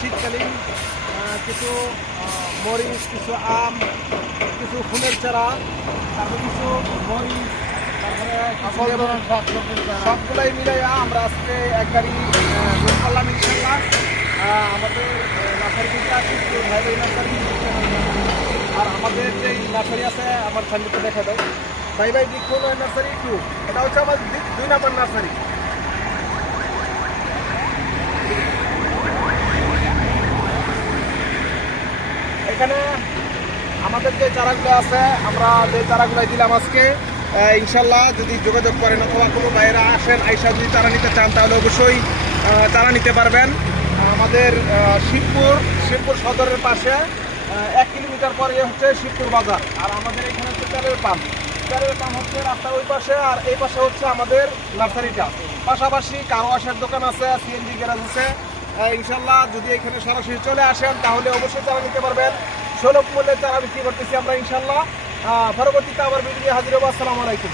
শীতকালীন কিছু মরিচ, কিছু আম, কিছু ফুলের চারা, তারপর কিছু মরিচ, তারপরে সবগুলাই মিলাইয়া আমরা আজকে এক গাড়ি লোড করলাম ইনশাল্লাহ। আমাদের নার্সারি থেকে আসি ভাই ভাই নার্সারি। আর আমাদের যেই নার্সারি আছে আমার সামনে দেখা দাও, ভাই ভাই বৃক্ষ নার্সারি 2, এটা হচ্ছে আমার 2 নম্বর নার্সারি। এখানে আমাদের যে চারাগুলো আছে আমরা যে চারাগুলো দিলাম আজকে, ইনশাল্লাহ যদি যোগাযোগ করেন অথবা কোনো বাইরে আসেন আইসা যদি চারা নিতে চান তাহলে অবশ্যই চারা নিতে পারবেন। আমাদের শিবপুর সদরের পাশে 1 কিলোমিটার পরে হচ্ছে শিবপুর বাজার। আর আমাদের এখানে হচ্ছে তেলের পাম্প হচ্ছে রাস্তার ওই পাশে, আর এই পাশে হচ্ছে আমাদের নার্সারিটা। পাশাপাশি কার ওয়াশের দোকান আছে, সিএনজি গ্যারেজ আছে। ইনশাল্লাহ যদি এখানে সরাসরি চলে আসেন তাহলে অবশ্যই চারা নিতে পারবেন। সুলভ মূল্যে চারা বিক্রি করতেছি আমরা ইনশাল্লাহ। পরবর্তীতে আবার ভিডিও হাজির হবো। আসসালামু আলাইকুম।